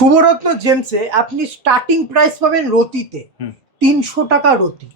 শুভরত্ন জেমসে আপনি starting price পাবেন রতিতে 300 টাকা রতি,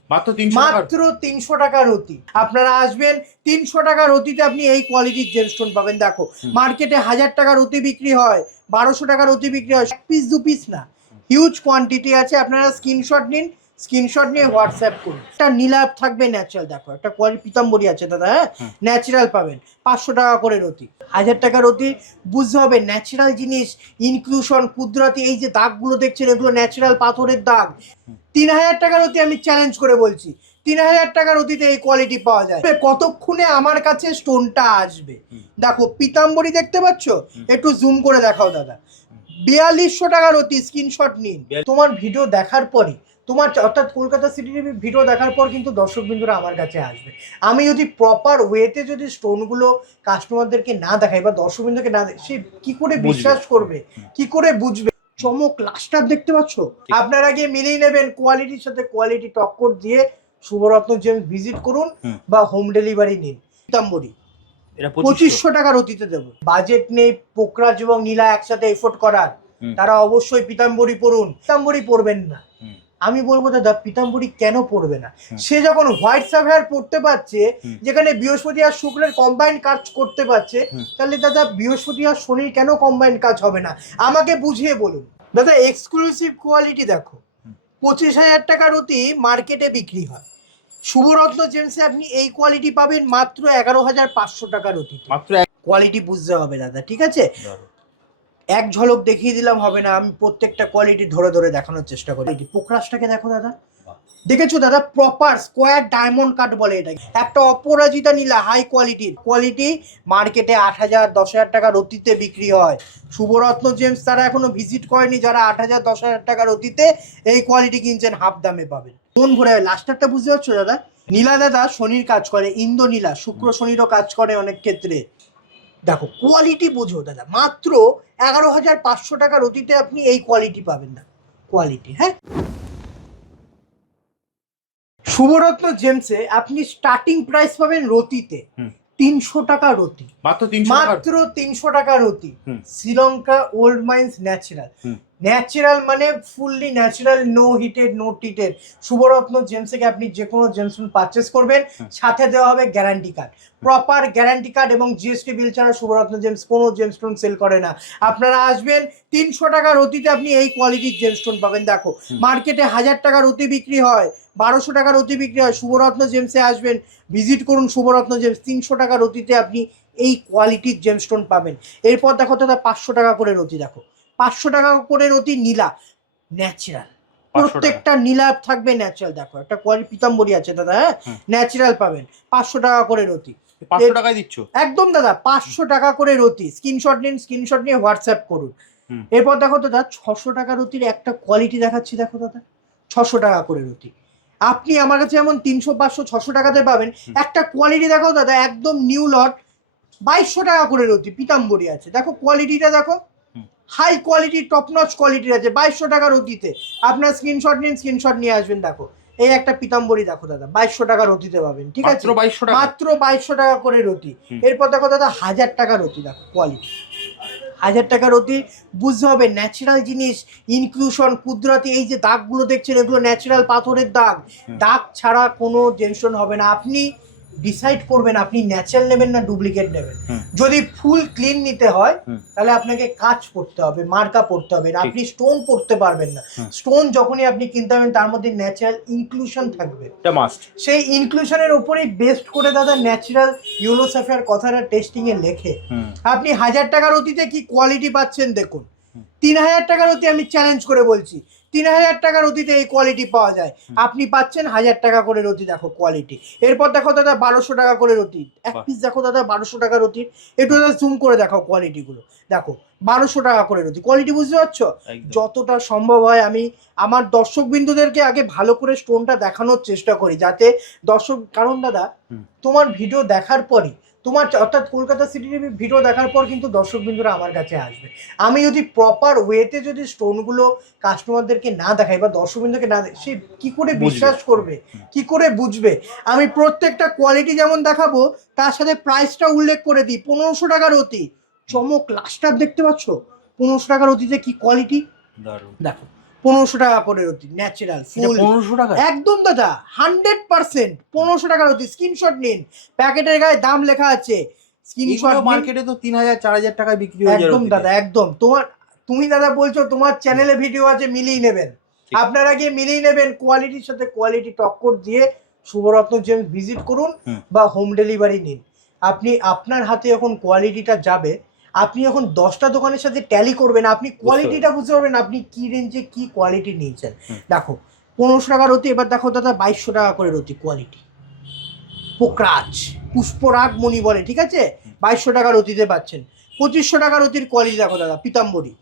মাত্র 300 টাকা রতি। আপনারা আসবেন 300 টাকা রতিতে আপনি এই কোয়ালিটির জেমস্টোন পাবেন। দেখো মার্কেটে 1000 টাকা রতি বিক্রি হয়, 1200 টাকা রতি বিক্রি হয়, এক পিস দু পিস না, হিউজ কোয়ান্টিটি আছে। আপনারা স্ক্রিনশট নিন, স্ক্রিনশট নিয়ে হোয়াটসঅ্যাপ করুন। একটা নীলাভ থাকবে ন্যাচারাল, দেখো একটা কোয়ালিটি পিতাম্বরী আছে দাদা, হ্যাঁ ন্যাচারাল পাবেন 500 টাকা করে রতি। 1000 টাকা রতি বুঝতে হবে ন্যাচারাল জিনিস, ইনক্লুশন, কুদরতি। এই যে দাগগুলো দেখছেন এগুলো ন্যাচারাল পাথরের দাগ। 3000 টাকা রতি আমি চ্যালেঞ্জ করে বলছি, 3000 টাকা রতিতে এই কোয়ালিটি পাওয়া যায়। কতক্ষণে আমার কাছে স্টোনটা আসবে। দেখো পিতাম্বরী দেখতে পাচ্ছ, একটু জুম করে দেখাও দাদা। 4200 টাকা রতি, স্ক্রিনশট নিন। তোমার ভিডিও দেখার পরই, তোমার অর্থাৎ কলকাতা সিটি টিভি ভিডিও দেখার পর কিন্তু দর্শক বিন্দুরা আমার কাছে আসবে। আমি যদি প্রপার ওয়েতে যদি স্টোনগুলো কাস্টমারদেরকে না দেখাই বা দর্শক বিন্দুকে না দেখাই, সে কি করে বিশ্বাস করবে, কি করে বুঝবে? চমক লাস্টার দেখতে পাচ্ছ, আপনারা গিয়ে মিলিয়ে নেবেন কোয়ালিটির সাথে কোয়ালিটি টক্কর দিয়ে শুভরত্ন জেমস ভিজিট করুন বা হোম ডেলিভারি নিন। পিতাম্বরী 2500 টাকা রতিতে দেবো। বাজেট নেই পোকরাজ এবং নীলা একসাথে এফোর্ড করার, তারা অবশ্যই পিতাম্বরী পড়ুন। পিতাম্বরী পড়বেন না, আমি বলবো দাদা পিতাম্বরী কেন পড়বে না? সে যখন হোয়াইট সাফায়ার পড়তে পারছে, যেখানে বৃহস্পতি আর শুক্রের কম্বাইন্ড কাজ করতে পারছে, তাহলে দাদা বৃহস্পতি আর শনির কেন কম্বাইন্ড কাজ হবে না? আমাকে বুঝিয়ে বলুন দাদা। এক্সক্লুসিভ কোয়ালিটি দেখো, 25,000 টাকা রতি মার্কেটে বিক্রি হয়, শুভরত্ন জেমসে আপনি এই কোয়ালিটি পাবেন মাত্র 11,500 টাকা রতি। কোয়ালিটি বুঝতে হবে দাদা, ঠিক আছে? এক ঝলক দেখিয়ে দিলাম হবে না, আমি প্রত্যেকটা কোয়ালিটি ধরে ধরে দেখানোর চেষ্টা করি। পোকরাজটাকে দেখো দাদা, দেখেছো দাদা? প্রপার স্কোয়ার ডায়মন্ড কাট বলে এটা। একটা অপরাজিতা নীলা হাই কোয়ালিটি মার্কেটে 8,000 10,000 টাকা রতিতে বিক্রি হয়। শুভরত্ন জেমস তারা এখনো ভিজিট করেনি, যারা 8,000 10,000 টাকা রতিতে এই কোয়ালিটি কিনছেন হাফ দামে পাবেন। মন ভরে লাস্টারটা বুঝতে পারছো দাদা? নীলা দাদা শনির কাজ করে, ইন্দ্র নীলা, শুক্র শনিরও কাজ করে অনেক ক্ষেত্রে। দেখো কোয়ালিটি বুঝো দাদা, মাত্র 11,500 টাকা রতিতে আপনি এই কোয়ালিটি পাবেন না। কোয়ালিটি, হ্যাঁ। শুভরত্ন জেমসে আপনি স্টার্টিং প্রাইস পাবেন রতিতে 300 টাকা রতি, মাত্র 300 টাকা রতি। শ্রীলঙ্কা ওল্ড মাইন্স ন্যাচারাল মানে fully natural, no heated no টিটেড। শুভরত্ন জেমসকে আপনি যে কোনো জেমস্টোন পারচেস করবেন, সাথে দেওয়া হবে guarantee card, proper guarantee card এবং জিএসটি বিল ছাড়া শুভরত্ন জেমস কোনো জেমস্টোন সেল করে না। আপনারা আসবেন 300 টাকা রতিতে আপনি এই কোয়ালিটির জেমস্টোন পাবেন। দেখো মার্কেটে 1000 টাকা রতি বিক্রি হয়, 1200 টাকা রতি বিক্রি হয়, শুভরত্ন জেমসে আসবেন, ভিজিট করুন শুভরত্ন জেমস। 300 টাকা রতিতে আপনি এই কোয়ালিটির জেমস্টোন পাবেন। এরপর দেখো দাদা 500 টাকা করে রতি, দেখো 500 টাকা করে রতি নীলা ন্যাচারাল, প্রত্যেকটা নীলা থাকবে ন্যাচারাল। দেখো একটা কোয়ালিটি পিতাম্বরী আছে দাদা, হ্যাঁ ন্যাচারাল পাবেন 500 টাকা করে রতি। 500 টাকায় দিচ্ছ একদম দাদা, 500 টাকা করে রতি। স্ক্রিনশট নিন, স্ক্রিনশট নিয়ে হোয়াটসঅ্যাপ করুন। এরপর দেখো দাদা 600 টাকা রতির একটা কোয়ালিটি দেখাচ্ছি, দেখো দাদা 600 টাকা করে রতি। আপনি আমার কাছে যেমন 300 500 600 টাকাতে পাবেন, একটা কোয়ালিটি দেখো দাদা একদম নিউ লট 2200 টাকা করে রতি পিতাম্বরী আছে। দেখো কোয়ালিটিটা দেখো, হাই কোয়ালিটি টপ নচ কোয়ালিটির আছে 2200 টাকা রতিতে। আপনার স্ক্রিনশট নিন, স্ক্রিনশট নিয়ে আসবেন। দেখো এই একটা পিতাম্বরী দেখো দাদা 2200 টাকা রতিতে পাবেন, ঠিক আছে? মাত্র 2200 টাকা করে রতি। এরপর দেখো দাদা 1000 টাকা রতি, দেখো কোয়ালিটি 1000 টাকা রতি বুঝতে হবে ন্যাচারাল জিনিস, ইনক্লুশন, কুদরতি। এই যে দাগগুলো দেখছেন এগুলো ন্যাচারাল পাথরের দাগ, দাগ ছাড়া কোনো টেনশন হবে না। আপনি ডিসাইড করবেন আপনি ন্যাচারাল নেবেন না ডুপ্লিকেট নেবেন। যদি ফুল ক্লিন নিতে হয় তাহলে আপনাকে কাজ পড়তে হবে, মার্কা পড়তে হবে, আপনি স্টোন পড়তে পারবেন না। স্টোন যখনই আপনি কিনতে হবেন তার মধ্যে ন্যাচারাল ইনক্লুশন থাকবে, সেই ইনক্লুশনের উপরেই বেস্ট করে দাদা ন্যাচারাল ইয়েলো সাফায়ার কথাটা টেস্টিং এ লেখে। আপনি 1000 টাকার অতিতে কি কোয়ালিটি পাচ্ছেন দেখুন। 3000 টাকার অতি আমি চ্যালেঞ্জ করে বলছি, 3000 টাকার অতিতে এই কোয়ালিটি পাওয়া যায়। আপনি পাচ্ছেন 1000 টাকা করে রতি, দেখো কোয়ালিটি। এরপর দেখো দাদা 1200 টাকা করে রতি, এক পিস দেখো দাদা 1200 টাকা রতি। একটু দাদা জুম করে দেখাও কোয়ালিটিগুলো, দেখো 1200 টাকা করে রতি। কোয়ালিটি বুঝতে পারছো? যতটা সম্ভব হয় আমি আমার দর্শক বিন্দুদেরকে আগে ভালো করে স্টোনটা দেখানোর চেষ্টা করি, যাতে দর্শক, কারণ দাদা তোমার ভিডিও দেখার পরই, তোমার অর্থাৎ কলকাতা সিটি টিভি ভিডিও দেখার পর কিন্তু দর্শক বিন্দুরা আমার কাছে আসবে। আমি যদি প্রপার ওয়েতে যদি স্টোনগুলো কাস্টমারদেরকে না দেখাই বা দর্শক বিন্দুকে না দেখাই, সে কি করে বিশ্বাস করবে, কি করে বুঝবে? আমি প্রত্যেকটা কোয়ালিটি যেমন দেখাবো তার সাথে প্রাইসটা উল্লেখ করে দিই। 1500 টাকার অতি, চমক লাস্টার দেখতে পাচ্ছ? 1500 টাকার অতিতে কি কোয়ালিটি, দেখো 1500 টাকা করে রতি, ন্যাচারাল ফুল 1500 টাকা একদম দাদা, 100% 1500 টাকা রতি। স্ক্রিনশট নিন, প্যাকেটের গায়ে দাম লেখা আছে, স্ক্রিনশট। মার্কেটে তো 3000 4000 টাকায় বিক্রি হয়ে যায় একদম দাদা, একদম। তুমি দাদা বলছো তোমার চ্যানেলে ভিডিও আছে, মিলিয়ে নেবেন, আপনারা গিয়ে মিলিয়ে নেবেন, কোয়ালিটির সাথে কোয়ালিটি টক্কর দিয়ে শুভরত্ন জেমস ভিজিট করুন বা হোম ডেলিভারি নিন। আপনি আপনার হাতে যখন কোয়ালিটিটা যাবে, আপনি যখন 10টা দোকানের সাথে ট্যালি করবেন, আপনি কোয়ালিটিটা বুঝতে পারবেন আপনি কি রেঞ্জে কি কোয়ালিটি নিয়েছেন। দেখো 1500 টাকা রতি। এবার দেখো দাদা 2200 টাকা করে রতি, কোয়ালিটি পোকরাজ পুষ্পরাগ মণি বলে, ঠিক আছে, 2200 টাকা রতিতে পাচ্ছেন। 2500 টাকা রতির কোয়ালিটি দেখো দাদা, পিতাম্বরী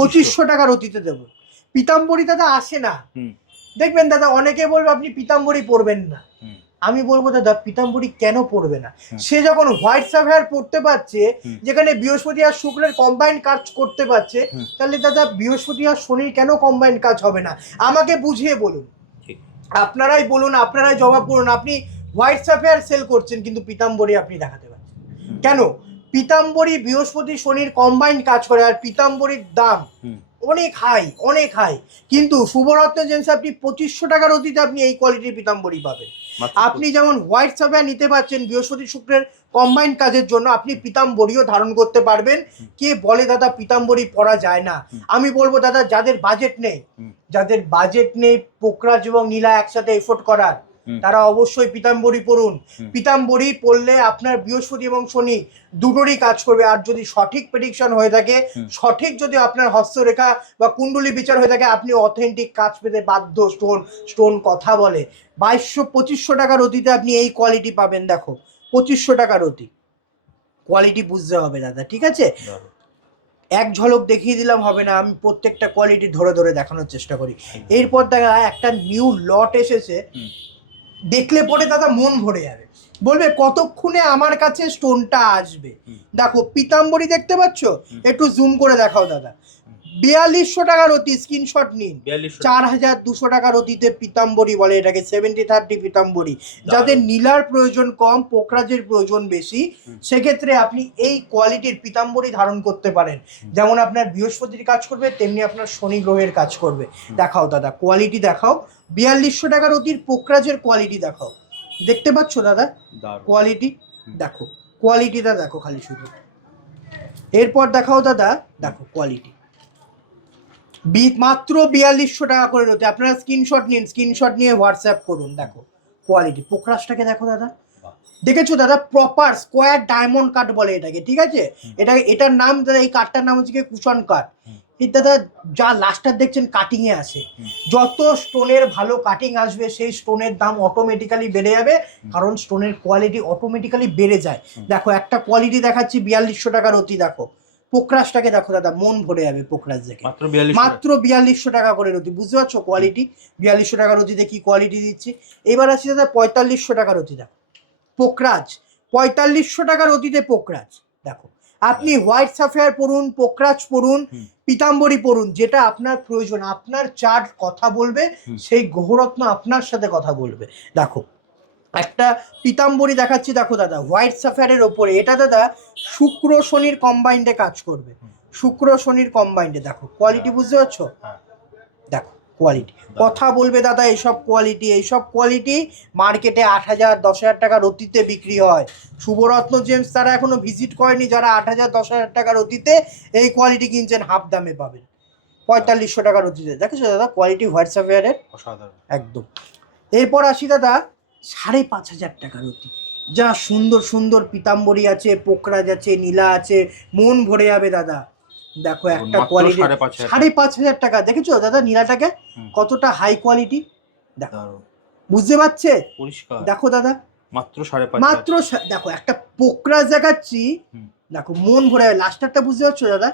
2500 টাকা রতিতে দেবো। পিতাম্বরী দাদা আসে না, দেখবেন দাদা অনেকে বলবে আপনি পিতাম্বরী পরবেন না, আমি বলবো দাদা পিতাম্বরী কেন পড়বে না? সে যখন হোয়াইট সাফায়ার পড়তে পারছে, যেখানে বৃহস্পতি আর শুক্রের কম্বাইন্ড কাজ করতে পারছে, তাহলে দাদা বৃহস্পতি আর শনির কেন কম্বাইন্ড কাজ হবে না? আমাকে বুঝিয়ে বলুন, আপনারাই বলুন, আপনারাই জবাব করুন। আপনি হোয়াইট সাফায়ার সেল করছেন কিন্তু পিতাম্বরী আপনি দেখাতে পারছেন কেন? পিতাম্বরী বৃহস্পতি শনির কম্বাইন্ড কাজ করে, আর পিতাম্বরীর দাম অনেক হাই, অনেক হাই। কিন্তু শুভরত্ন জেমস আপনি 2500 টাকার অতীতে আপনি এই কোয়ালিটির পিতাম্বরী পাবেন। আপনি যেমন হোয়াইট সাফায়ার নিতে পারছেন বৃহস্পতি শুক্রের কম্বাইন্ড কাজের জন্য, আপনি পিতাম্বরীও ধারণ করতে পারবেন। কে বলে দাদা পিতাম্বরী পরা যায় না? আমি বলবো দাদা যাদের বাজেট নেই, যাদের বাজেট নেই পোকরাজ এবং নীলা একসাথে এফোর্ড করার, তারা অবশ্যই পিতাম্বরী পড়ুন। পিতাম্বরী পড়লে আপনার বৃহস্পতি এবং শনি দুটোরই কাজ করবে। আর যদি সঠিক প্রেডিকশন হয়ে থাকে, সঠিক যদি আপনার হস্তরেখা বা কুণ্ডলী বিচার হয়ে থাকে, আপনি অথেন্টিক কাজ পেতে বাধ্য। স্টোন কথা বলে। 2200-2500 টাকার অতীতে আপনি এই কোয়ালিটি পাবেন। দেখো 2500 টাকার অতি, কোয়ালিটি বুঝতে হবে দাদা, ঠিক আছে? এক ঝলক দেখিয়ে দিলাম হবে না, আমি প্রত্যেকটা কোয়ালিটি ধরে ধরে দেখানোর চেষ্টা করি। এরপর দেখা একটা নিউ লট এসেছে, দেখলে পরে দাদা মন ভরে যাবে, বলবে কতক্ষণে আমার কাছে স্টোনটা আসবে। দেখো পিতাম্বরী দেখতে পাচ্ছ, একটু জুম করে দেখাও দাদা। 4200 টাকার অতি, স্ক্রিনশট নিন। 4200 টাকার অতিতে পিতাম্বরী বলে এটাকে, 70-30 পিতাম্বরী। যাদের নীলার প্রয়োজন কম, পোকরাজের প্রয়োজন বেশি, সেক্ষেত্রে আপনি এই কোয়ালিটির পিতাম্বরী ধারণ করতে পারেন। যেমন আপনার বৃহস্পতির কাজ করবে, তেমনি আপনার শনি গ্রহের কাজ করবে। দেখাও দাদা কোয়ালিটি দেখাও। 4200 টাকার অতির পোকরাজের কোয়ালিটি দেখাও। দেখতে পাচ্ছ দাদা কোয়ালিটি? দেখো কোয়ালিটিটা দেখো খালি শুধু। এরপর দেখাও দাদা, দেখো কোয়ালিটি মাত্র 4200 টাকা করে রয়েছে। আপনারা স্ক্রিনশট নিন, স্ক্রিনশট নিয়ে হোয়াটসঅ্যাপ করুন। দেখো কোয়ালিটি, পোকরাজটাকে দেখো দাদা, দেখেছো দাদা? প্রপার স্কোয়ার ডায়মন্ড কাট বলে এটাকে, ঠিক আছে? এটার নাম দাদা, এই কাটটার নাম হচ্ছে কুশন কাট। এই দাদা যা লাস্টার দেখছেন কাটিং এ আসে, যত স্টোনের ভালো কাটিং আসবে সেই স্টোনের দাম অটোমেটিক্যালি বেড়ে যাবে, কারণ স্টোনের কোয়ালিটি অটোমেটিক্যালি বেড়ে যায়। দেখো একটা কোয়ালিটি দেখাচ্ছি 4200 টাকার অতি। দেখো পোকরাজটাকে দেখো দাদা, মন ভরে যাবে পোকরাজ দেখে। মাত্র 4200 টাকা করে রতি, বুঝতে পারছো কোয়ালিটি? 4200 টাকার অতিতে কি কোয়ালিটি দিচ্ছি। এবার আসছি দাদা 4500 টাকার অতি। দেখো পোকরাজ 4500 টাকার অতিতে পোকরাজ। দেখো আপনি হোয়াইট সাফায়ার পড়ুন, পোকরাজ পড়ুন, পিতাম্বরী পড়ুন, যেটা আপনার প্রয়োজন। আপনার চার্ট কথা বলবে, সেই গ্রহরত্ন আপনার সাথে কথা বলবে। দেখো একটা পিতাম্বরী দেখাচ্ছি, দেখো দাদা হোয়াইট সাফায়ারের ওপরে। এটা দাদা শুক্র শনির কম্বাইন্ডে কাজ করবে, শুক্র শনির কম্বাইন্ডে। দেখো কোয়ালিটি বুঝতে পারছো? দেখো কোয়ালিটি কথা বলবে দাদা। এইসব কোয়ালিটি মার্কেটে 8000 10,000 টাকার অতীতে বিক্রি হয়। শুভরত্ন জেমস তারা এখনো ভিজিট করেনি, যারা 8000 10,000 টাকার অতীতে এই কোয়ালিটি কিনছেন, হাফ দামে পাবেন 4500 টাকার অতীতে। দেখেছো দাদা কোয়ালিটি হোয়াইট সাফায়ারের? অসাধারণ একদম। এরপর আসি দাদা 5500 টাকার অতি, যা সুন্দর সুন্দর পিতাম্বরী আছে, পোকরাজ আছে, নীলা আছে, মন ভরে যাবে দাদা। দেখো একটা কোয়ালিটি 5500 টাকা। দেখেছো দাদা নীলাটাকে কতটা হাই কোয়ালিটি? দেখো বুঝতে পারছে? দেখো দাদা মাত্র দেখো একটা পোকরাজ দেখাচ্ছি, দেখো মন ভরে যাবে। লাস্টারটা বুঝতে পারছো দাদা?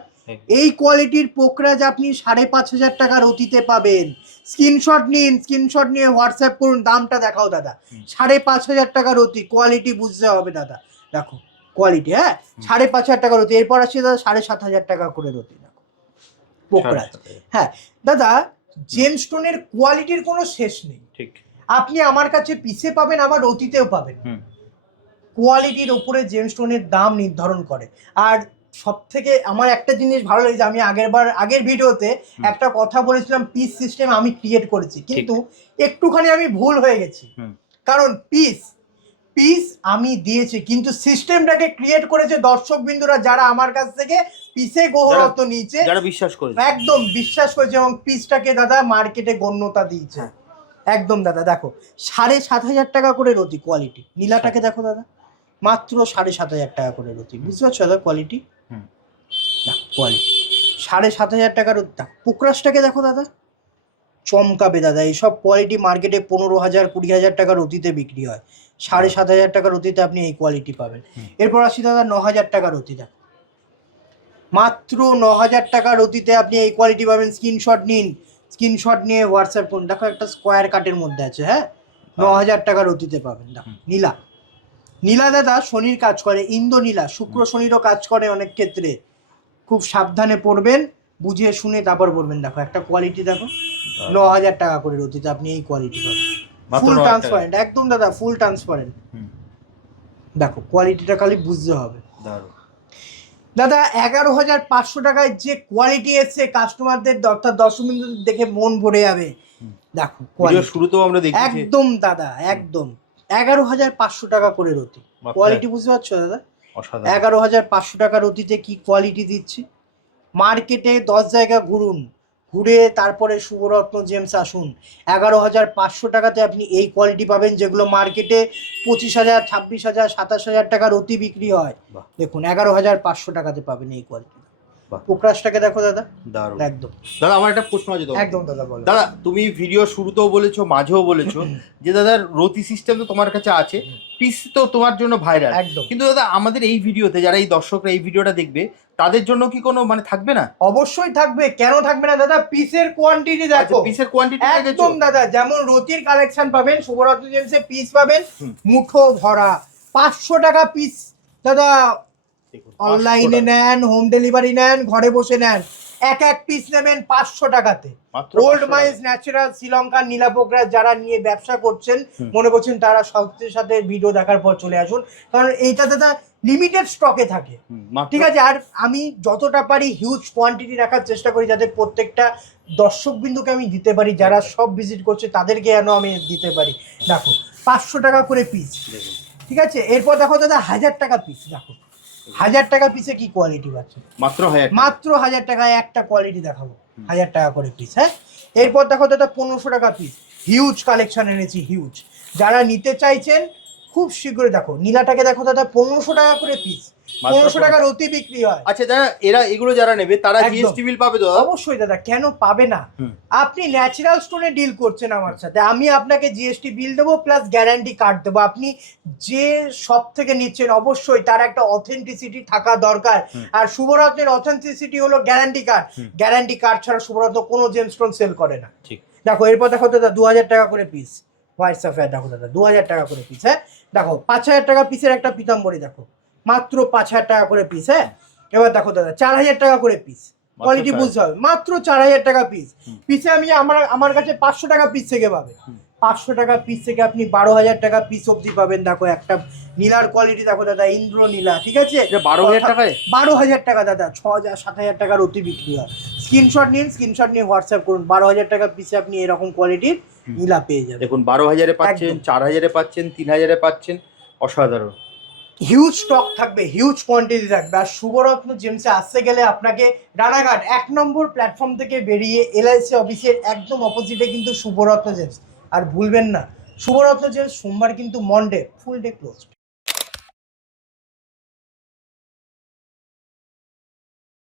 এই কোয়ালিটির পোকরাজ আপনি 5500 টাকার অতীতে পাবেন। স্ক্রিনশট নিন, স্ক্রিনশট নিয়ে হোয়াটসঅ্যাপ করুন। দামটা দেখাও দাদা, 5500 টাকার অতি, কোয়ালিটি বুঝতে হবে দাদা। দেখো কোয়ালিটি, হ্যাঁ 5500 টাকার অতি। এরপর আসছে দাদা 7500 টাকা করে অতি। দেখো পোকরাজ। হ্যাঁ দাদা জেমস্টোনের কোয়ালিটির কোনো শেষ নেই। ঠিক, আপনি আমার কাছে পিসে পাবেন, আমার অতীতেও পাবেন। কোয়ালিটির ওপরে জেমস্টোনের দাম নির্ধারণ করে। আর সব থেকে আমার একটা জিনিস ভালো লেগেছে, আমি আগের ভিডিওতে একটা কথা বলেছিলাম পিস সিস্টেম আমি ক্রিয়েট করেছি, কিন্তু একটুখানি আমি ভুল হয়ে গেছি। কারণ পিস আমি দিয়েছি, কিন্তু সিস্টেমটাকে ক্রিয়েট করেছে দর্শক বিন্দুরা, যারা আমার কাছ থেকে পিসে গ্রহরত্ন নিয়েছে, যারা বিশ্বাস করেছে, একদম বিশ্বাস করেছে এবং পিসটাকে দাদা মার্কেটে গণ্যতা দিয়েছে। একদম দাদা দেখো 7,500 টাকা করে রতি কোয়ালিটি। নীলাটাকে দেখো দাদা, মাত্র 7,500 টাকা করে রতি। বুঝতে পারছো দাদা কোয়ালিটি? কোয়ালিটি 7,500 টাকার রতি। পুকরাসটাকে দেখো দাদা, চমকাবে দাদা। এইসব কোয়ালিটি মার্কেটে 15,000 20,000 টাকার অতীতে বিক্রি হয়, 7,500 টাকার অতীতে আপনি এই কোয়ালিটি পাবেন। এরপর আসি দাদা 9,000 টাকার অতি। দেখো মাত্র 9,000 টাকার অতীতে আপনি এই কোয়ালিটি পাবেন। স্ক্রিনশট নিন, স্ক্রিনশট নিয়ে হোয়াটসঅ্যাপ করুন। দেখো একটা স্কোয়ার কাটের মধ্যে আছে, হ্যাঁ 9,000 টাকার অতীতে পাবেন। দেখো নীলা দাদা শনির কাজ করে, ইন্দ্র নীলা, শুক্র শনিরও কাজ করে অনেক ক্ষেত্রে। খুব সাবধানে পড়বেন, বুঝিয়ে শুনে তারপর পড়বেন। দেখো একটা কোয়ালিটি দেখো, 9,000 টাকা করে রতিতে আপনি এই কোয়ালিটি পাবেন। ফুল ট্রান্সপারেন্ট, একদম দাদা ফুল ট্রান্সপারেন্ট। দেখো কোয়ালিটিটা খালি বুঝতে হবে দাদা। 11,500 টাকায় যে কোয়ালিটি এসছে, কাস্টমারদের অর্থাৎ দর্শক বিন্দুদের দেখে মন ভরে যাবে। দেখো শুরুতেও আমরা দেখি একদম দাদা, একদম 11,500 টাকা করে রতি কোয়ালিটি। বুঝতে পারছো দাদা? 11,500 টাকার অতীতে কি কোয়ালিটি দিচ্ছি। মার্কেটে 10 জায়গা ঘুরে তারপরে শুভরত্ন জেমস আসুন। 11,500 টাকাতে আপনি এই কোয়ালিটি পাবেন, যেগুলো মার্কেটে 25,000 26,000 27,000 টাকার অতি বিক্রি হয়। দেখুন 11,500 টাকাতে পাবেন এই কোয়ালিটি। পোকরাসটাকে দেখো দাদা, একদম দাদা। আমার একটা প্রশ্ন আছে, একদম দাদা বলো। দাদা তুমি ভিডিও শুরুতেও বলেছো, মাঝেও বলেছো যে দাদা রতি সিস্টেম তো তোমার কাছে আছে, পিস তো তোমার জন্য ভাইরাল। একদম। কিন্তু দাদা আমাদের এই ভিডিওতে যারা এই দর্শকরা এই ভিডিওটা দেখবে, তাদের জন্য কি কোনো মানে থাকবে না? অবশ্যই থাকবে, কেন থাকবে না দাদা। পিসের কোয়ান্টিটি দেখো, পিসের কোয়ান্টিটি একদম দাদা। যেমন রতির কালেকশন পাবেন, শুভরত্ন জেমসে পিস পাবেন মুঠো ভরা। 500 টাকা পিস দাদা। অনলাইনে নেন, হোম ডেলিভারি নেন, ঘরে বসে নেন, এক পিস নেবেন 500 টাকাতে। ওল্ড মাইজ ন্যাচারাল শ্রীলঙ্কার নীলাপোকরা যারা নিয়ে ব্যবসা করছেন, মনে করছেন, তারা সাথে সাথে ভিডিও দেখার পর চলে আসুন, কারণ এইটা দাদা লিমিটেড স্টকে থাকে। ঠিক আছে? আর আমি যতটা পারি হিউজ কোয়ান্টিটি রাখার চেষ্টা করি, যাতে প্রত্যেকটা দর্শক বিন্দুকে আমি দিতে পারি, যারা সব ভিজিট করছে তাদেরকে যেন আমি দিতে পারি। দেখো 500 টাকা করে পিস। ঠিক আছে? এরপর দেখো দাদা 1,000 টাকা পিস। দেখো 1,000 টাকা পিসে কি কোয়ালিটি পাচ্ছে, মাত্র 1,000 টাকায় একটা কোয়ালিটি দেখাবো, 1,000 টাকা করে পিস। হ্যাঁ, এরপর দেখো দাদা 1,500 টাকা পিস। হিউজ কালেকশন এনেছি, হিউজ। যারা নিতে চাইছেন খুব শীঘ্রই। দেখো নীলাটাকে দেখো দাদা, 1,500 টাকা করে পিস, 1,500 টাকার অতি বিক্রি হয়। আচ্ছা দাদা, এগুলো যারা নেবে তারা জিএসটি বিল পাবে তো? অবশ্যই দাদা, কেন পাবে না? আপনি ন্যাচারাল স্টোনে ডিল করছেন আমার সাথে, আমি আপনাকে জিএসটি বিল দেবো, প্লাস গ্যারান্টি কার্ড দেবো। আপনি যে সব থেকে নিচ্ছেন, অবশ্যই তার একটা অথেন্টিসিটি থাকা দরকার। আর শুভরত্নের অথেন্টিসিটি হলো গ্যারান্টি কার্ড। গ্যারান্টি কার্ড ছাড়া শুভরত্ন কোনো জেম স্টোন সেল করে না। দেখো এরপর দেখো দাদা 2,000 টাকা করে পিস হোয়াইট সাফায়ার। দেখো দাদা 2,000 টাকা করে পিস। হ্যাঁ, দেখো 5,000 টাকা পিসের একটা পিতাম্বরী। দেখো মাত্র 5,000 টাকা করে পিস। হ্যাঁ, এবার দেখো দাদা 4,000 টাকা করে পিস। কোয়ালিটি বুঝতে হবে, মাত্র 4,000 টাকা পিস। পিসে আমি আমার কাছে 500 টাকা পিস থেকে পাবে। 500 টাকা পিস থেকে আপনি 12,000 টাকা পিস অবধি পাবেন। দেখো একটা নীলার কোয়ালিটি দেখো দাদা, ইন্দ্র নীলা। ঠিক আছে? 12,000 টাকায়? 12,000 টাকা দাদা, 6,000 7,000 টাকার অতি বিক্রি হয়। স্ক্রিনশট নিন, স্ক্রিনশট নিয়ে হোয়াটসঅ্যাপ করুন। 12,000 টাকা পিসে আপনি এরকম কোয়ালিটির নীলা পেয়ে যাবেন। দেখুন 12,000-এ পাচ্ছেন, 4,000-এ পাচ্ছেন, 3,000-এ পাচ্ছেন। অসাধারণ হিউজ স্টক থাকবে, হিউজ কোয়ান্টিটি থাকবে। আর শুভরত্ন জেমসে আসতে গেলে আপনাকে রানাঘাট 1 নম্বর প্ল্যাটফর্ম থেকে বেরিয়ে এলআইসি অফিসের একদম অপোজিটে কিন্তু শুভরত্ন জেমস। আর ভুলবেন না, শুভরত্ন জেমস সোমবার কিন্তু মন্ডে ফুল ডে ক্লোজ।